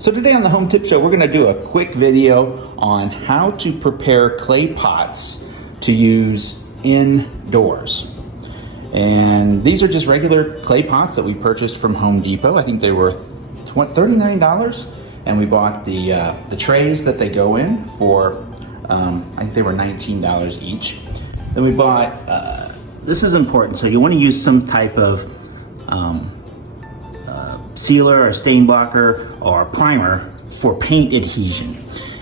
So today on the Home Tip Show, we're going to do a quick video on how to prepare clay pots to use indoors. And these are just regular clay pots that we purchased from Home Depot. I think they were $39, and we bought the trays that they go in for, I think they were $19 each. Then we bought, this is important, so you want to use some type of sealer or stain blocker or primer for paint adhesion.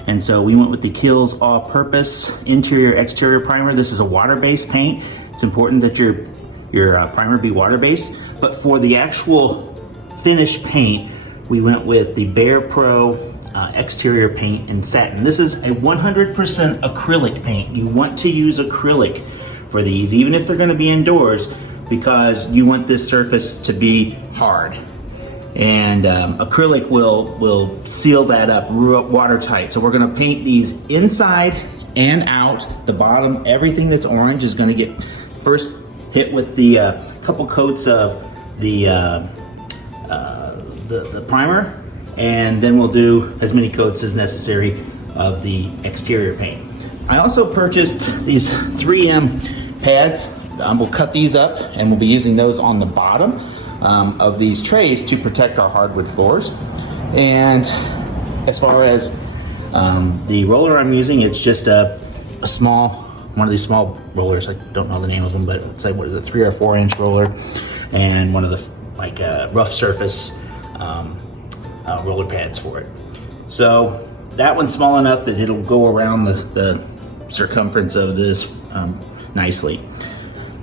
And so we went with the KILZ all-purpose interior exterior primer. This is a water-based paint. It's important that your primer be water-based, but for the actual finished paint, we went with the BEHR Pro exterior paint in satin. This is a 100% acrylic paint. You want to use acrylic for these, even if they're going to be indoors, because you want this surface to be hard. And acrylic will seal that up watertight. So we're going to paint these inside and out. The bottom, everything that's orange is going to get first hit with the couple coats of the primer, and then we'll do as many coats as necessary of the exterior paint. I also purchased these 3M pads. We'll cut these up and we'll be using those on the bottom of these trays to protect our hardwood floors. And as far as the roller I'm using, it's just a small, one of these small rollers. I don't know the name of them, but it's like, what is it, 3 or 4 inch roller, and one of the like rough surface roller pads for it. So that one's small enough that it'll go around the circumference of this nicely.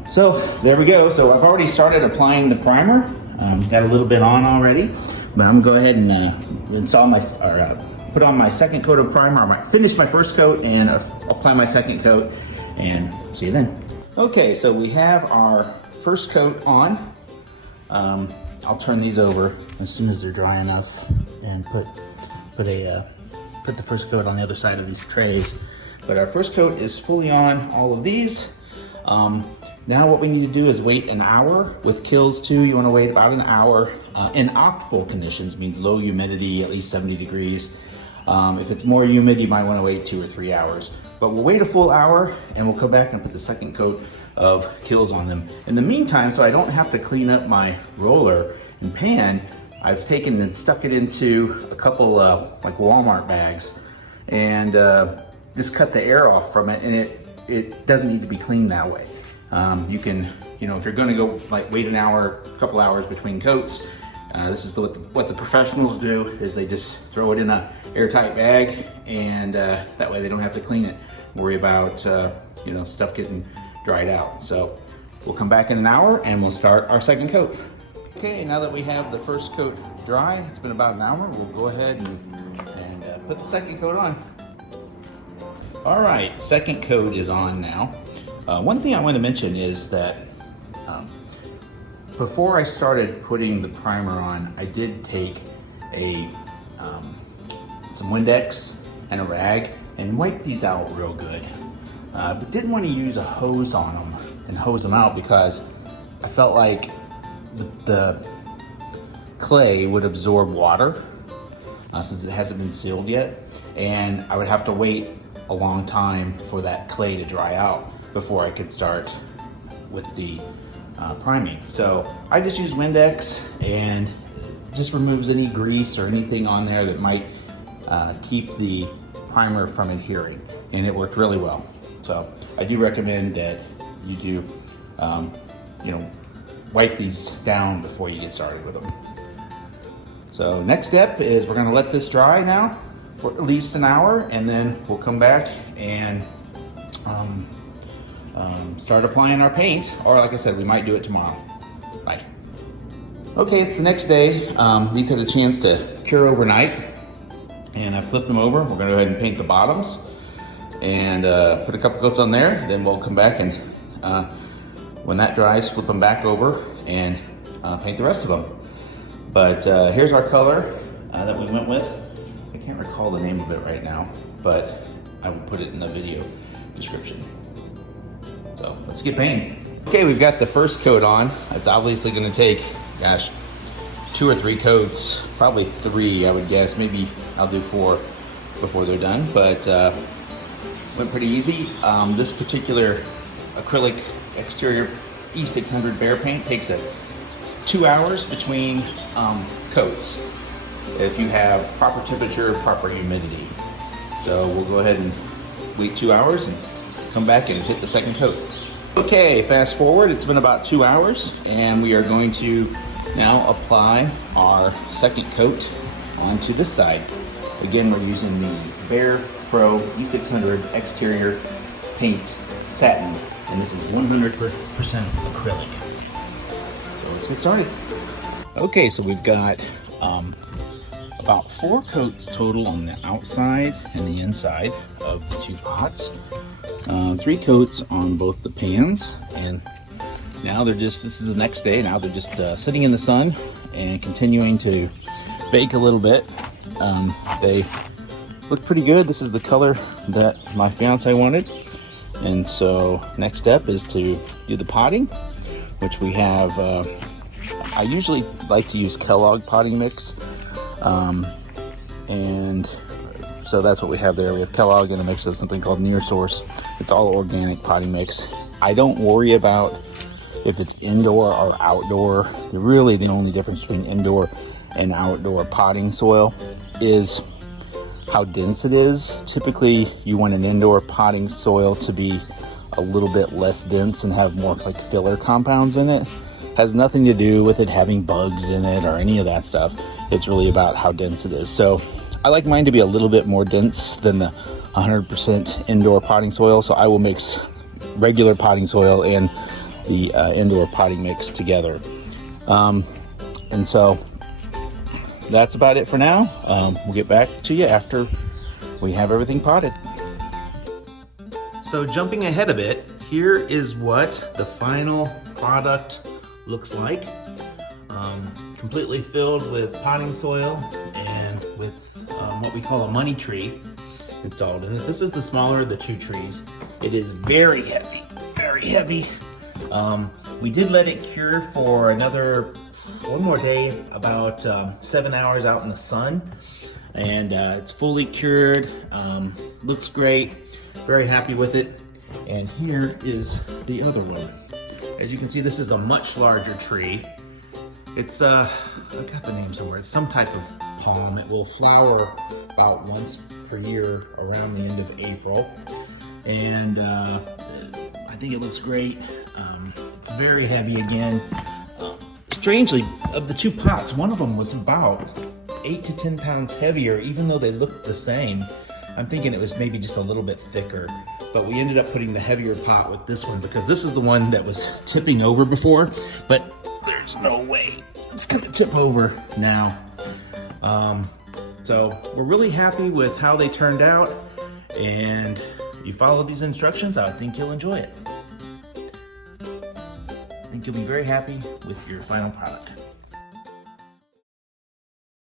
So there we go. So I've already started applying the primer. Got a little bit on already, but I'm gonna go ahead and install my, put on my second coat of primer. I might finish my first coat and apply my second coat, and see you then. Okay, so we have our first coat on. I'll turn these over as soon as they're dry enough and put the first coat on the other side of these trays. But our first coat is fully on all of these. Now what we need to do is wait an hour. With KILZ 2, you want to wait about an hour in optimal conditions, means low humidity, at least 70 degrees. If it's more humid, you might want to wait 2 or 3 hours. But we'll wait a full hour and we'll come back and put the second coat of KILZ on them. In the meantime, so I don't have to clean up my roller and pan, I've taken and stuck it into a couple like Walmart bags and just cut the air off from it, and it doesn't need to be cleaned that way. You can, if you're going to go like wait an hour, a couple hours between coats, this is what the professionals do, is they just throw it in a airtight bag, and that way they don't have to clean it, worry about stuff getting dried out. So we'll come back in an hour and we'll start our second coat. Okay, now that we have the first coat dry, it's been about an hour, we'll go ahead and put the second coat on. All right, second coat is on now. One thing I want to mention is that before I started putting the primer on, I did take some Windex and a rag and wipe these out real good. But didn't want to use a hose on them and hose them out, because I felt like the clay would absorb water since it hasn't been sealed yet, and I would have to wait a long time for that clay to dry out before I could start with the priming. So I just use Windex, and just removes any grease or anything on there that might keep the primer from adhering, and it worked really well. So I do recommend that you do wipe these down before you get started with them. So next step is we're going to let this dry now for at least an hour, and then we'll come back and start applying our paint, or like I said, we might do it tomorrow. Bye. Okay, it's the next day. These had a chance to cure overnight, and I flipped them over. We're going to go ahead and paint the bottoms and put a couple coats on there. Then we'll come back and when that dries, flip them back over and paint the rest of them. But here's our color that we went with. I can't recall the name of it right now, but I will put it in the video description. So let's get painting. Okay, we've got the first coat on. It's obviously going to take, gosh, 2 or 3 coats, probably 3 I would guess. Maybe I'll do 4 before they're done, but went pretty easy. This particular acrylic exterior E600 BEHR paint takes 2 hours between coats if you have proper temperature, proper humidity. So we'll go ahead and wait 2 hours and come back and hit the second coat. Okay, fast forward, it's been about 2 hours and we are going to now apply our second coat onto this side. Again, we're using the BEHR Pro E600 exterior paint satin, and this is 100% acrylic. So let's get started. Okay, so we've got about 4 coats total on the outside and the inside of the 2 pots. 3 coats on both the pans, and now they're just, this is the next day, now they're just sitting in the sun and continuing to bake a little bit. They look pretty good. This is the color that my fiance wanted, and so next step is to do the potting, which we have, I usually like to use KILZ potting mix, and so that's what we have there. We have KILZ and a mix of something called Near Source. It's all organic potting mix. I don't worry about if it's indoor or outdoor. Really the only difference between indoor and outdoor potting soil is how dense it is. Typically you want an indoor potting soil to be a little bit less dense and have more like filler compounds in it. Has nothing to do with it having bugs in it or any of that stuff. It's really about how dense it is. So I like mine to be a little bit more dense than the 100% indoor potting soil, so I will mix regular potting soil and the indoor potting mix together. And so that's about it for now. We'll get back to you after we have everything potted. So jumping ahead a bit, here is what the final product looks like. Completely filled with potting soil and with what we call a money tree installed in it. This is the smaller of the 2 trees. It is very heavy, very heavy. We did let it cure for one more day, about 7 hours out in the sun, and it's fully cured. Looks great, very happy with it. And here is the other one. As you can see, this is a much larger tree. It's I got the name somewhere. It's some type of palm. It will flower about once per year around the end of April, and I think it looks great. It's very heavy again. Strangely, of the 2 pots, one of them was about 8 to 10 pounds heavier, even though they looked the same. I'm thinking it was maybe just a little bit thicker, but we ended up putting the heavier pot with this one because this is the one that was tipping over before, but there's no way it's gonna tip over now. So we're really happy with how they turned out, and you follow these instructions, I think you'll enjoy it. I think you'll be very happy with your final product.